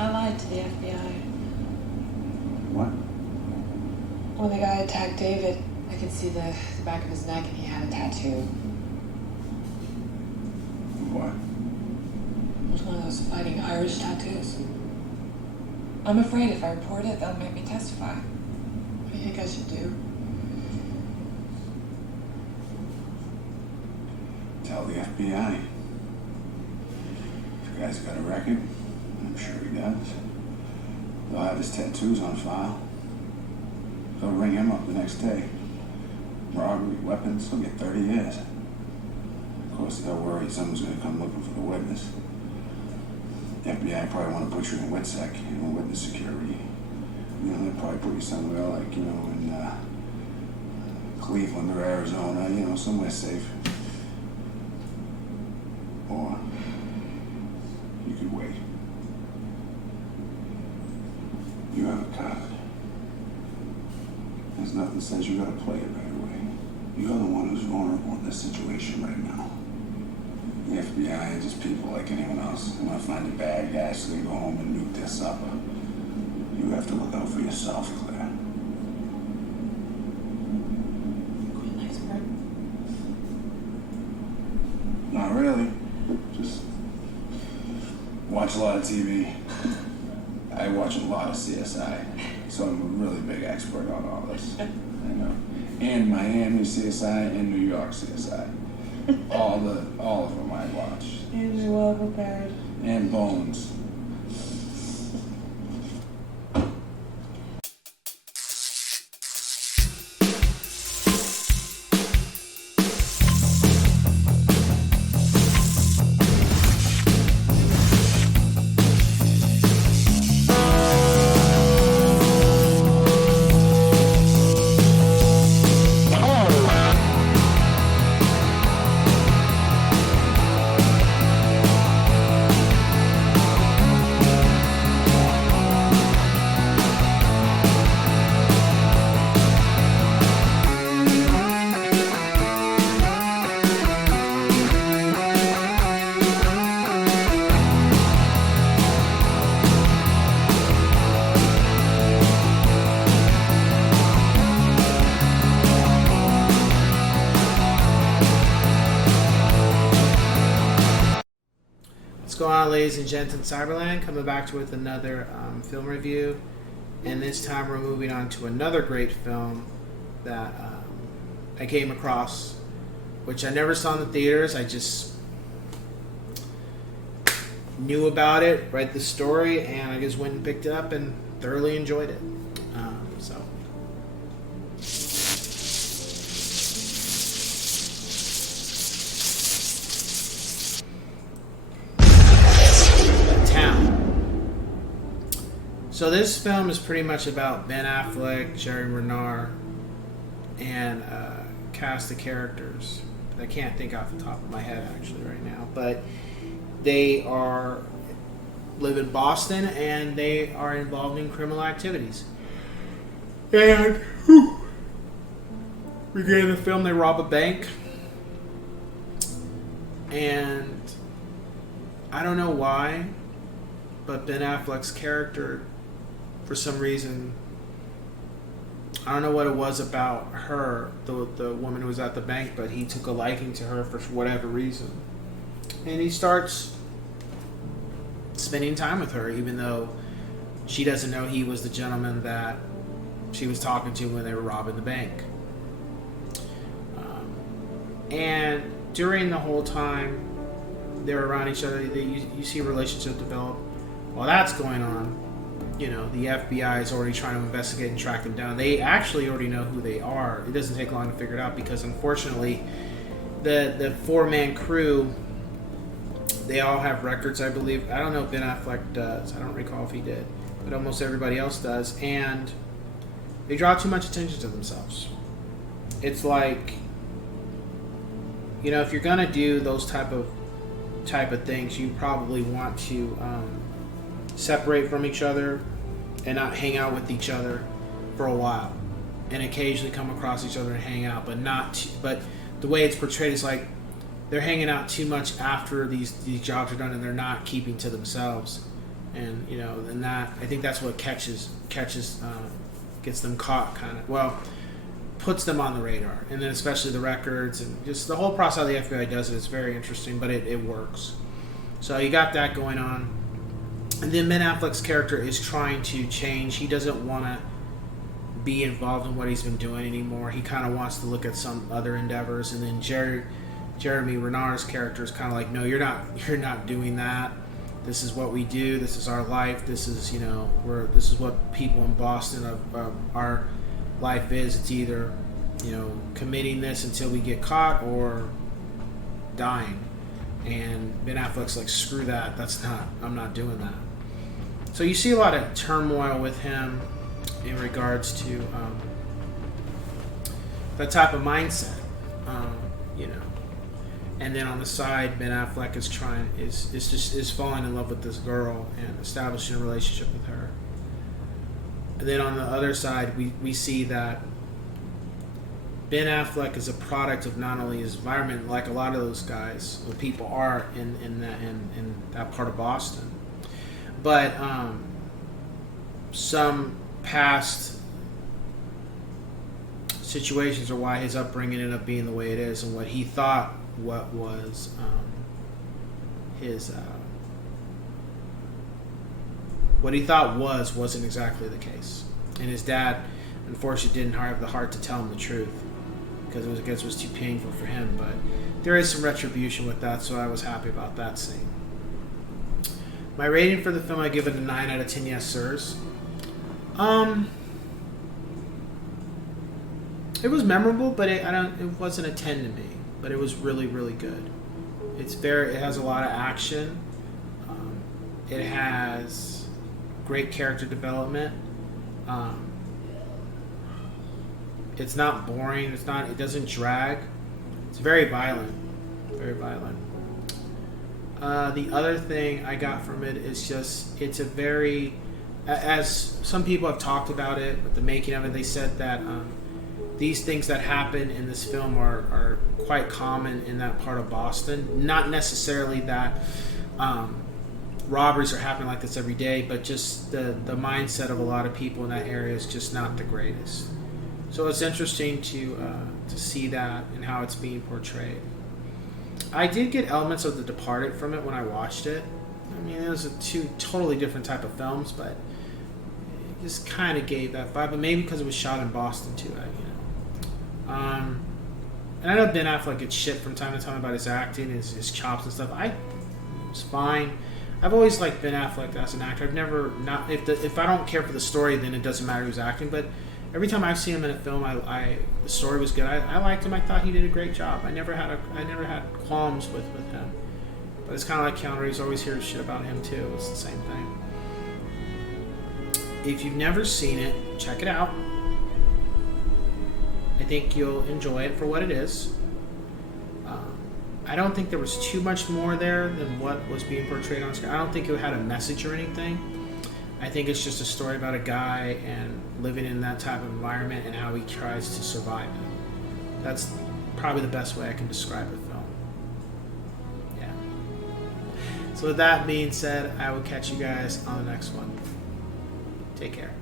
I lied to the FBI. What? When the guy attacked David, I could see the back of his neck and he had a tattoo. What? It was one of those fighting Irish tattoos. I'm afraid if I report it, they'll make me testify. What do you think I should do? Tell the FBI. If the guy's got a record, I'm sure he does. They'll have his tattoos on file. They'll ring him up the next day. Robbery, weapons, he'll get 30 years. Of course, they'll worry someone's going to come looking for the witness. The FBI probably want to put you in WITSEC, witness security. They'll probably put you somewhere like, in Cleveland or Arizona, somewhere safe. Or you could wait. You have a card. There's nothing that says you gotta play it right away. You're the one who's vulnerable in this situation right now. The FBI are just people like anyone else. They want to find a bad guy so they go home and nuke this up. You have to look out for yourself, Claire. Quite an expert. Not really. Just watch a lot of TV. I watch a lot of CSI, so I'm a really big expert on all this. I know. And Miami CSI and New York CSI. All of them I watch. You're well prepared. And Bones. What's going on, ladies and gents in Cyberland? Coming back to with another film review, and this time we're moving on to another great film that I came across, which I never saw in the theaters. I just knew about it, read the story, and I just went and picked it up and thoroughly enjoyed it. So this film is pretty much about Ben Affleck, Jerry Renner, and a cast of characters that I can't think off the top of my head actually right now. But they live in Boston and they are involved in criminal activities. And beginning of the film, they rob a bank, and I don't know why, but Ben Affleck's character, for some reason, I don't know what it was about her, the woman who was at the bank, but he took a liking to her for whatever reason. And he starts spending time with her, even though she doesn't know he was the gentleman that she was talking to when they were robbing the bank. And during the whole time they're around each other, you see a relationship develop. While that's going on, the FBI is already trying to investigate and track them down. They actually already know who they are. It doesn't take long to figure it out because, unfortunately, the four-man crew, they all have records, I believe. I don't know if Ben Affleck does. I don't recall if he did. But almost everybody else does. And they draw too much attention to themselves. It's like, if you're going to do those type of things, you probably want to separate from each other and not hang out with each other for a while, and occasionally come across each other and hang out, but the way it's portrayed is like they're hanging out too much after these jobs are done, and they're not keeping to themselves. and and that I think that's what catches gets them caught, kind of, well, puts them on the radar, and then especially the records and just the whole process how the FBI does it is very interesting, but it works. So you got that going on, and then Ben Affleck's character is trying to change. He doesn't want to be involved in what he's been doing anymore. He kind of wants to look at some other endeavors, and then Jeremy Renner's character is kind of like, no, you're not doing that. This is what we do. This is our life. This is this is what people in Boston our life is. It's either committing this until we get caught or dying. And Ben Affleck's like, screw that. I'm not doing that. So you see a lot of turmoil with him in regards to that type of mindset, And then on the side, Ben Affleck is falling in love with this girl and establishing a relationship with her. And then on the other side, we see that Ben Affleck is a product of not only his environment, like a lot of those guys, or people are in that part of Boston, but some past situations are why his upbringing ended up being the way it is, and what he thought was what he thought wasn't exactly the case, and his dad unfortunately didn't have the heart to tell him the truth because it was too painful for him. But there is some retribution with that, so I was happy about that scene. My rating for the film, I give it a 9 out of 10 yes sirs. It was memorable, but it wasn't a 10 to me. But it was really, really good. It has a lot of action. It has great character development. It's not boring. It doesn't drag. It's very violent. Very violent. The other thing I got from it is just, it's a very, as some people have talked about it, with the making of it, they said that these things that happen in this film are quite common in that part of Boston. Not necessarily that robberies are happening like this every day, but just the mindset of a lot of people in that area is just not the greatest. So it's interesting to see that and how it's being portrayed. I did get elements of The Departed from it when I watched it. I mean, it was two totally different type of films, but it just kind of gave that vibe. But maybe because it was shot in Boston too, and I know Ben Affleck gets shit from time to time about his acting, his chops and stuff. It's fine. I've always liked Ben Affleck as an actor. I've never if I don't care for the story, then it doesn't matter who's acting. But every time I've seen him in a film, the story was good. I liked him. I thought he did a great job. I never had qualms with him. But it's kind of like Keanu Reeves. Always hear shit about him too. It's the same thing. If you've never seen it, check it out. I think you'll enjoy it for what it is. I don't think there was too much more there than what was being portrayed on screen. I don't think it had a message or anything. I think it's just a story about a guy and living in that type of environment and how he tries to survive it. That's probably the best way I can describe the film. Yeah. So with that being said, I will catch you guys on the next one. Take care.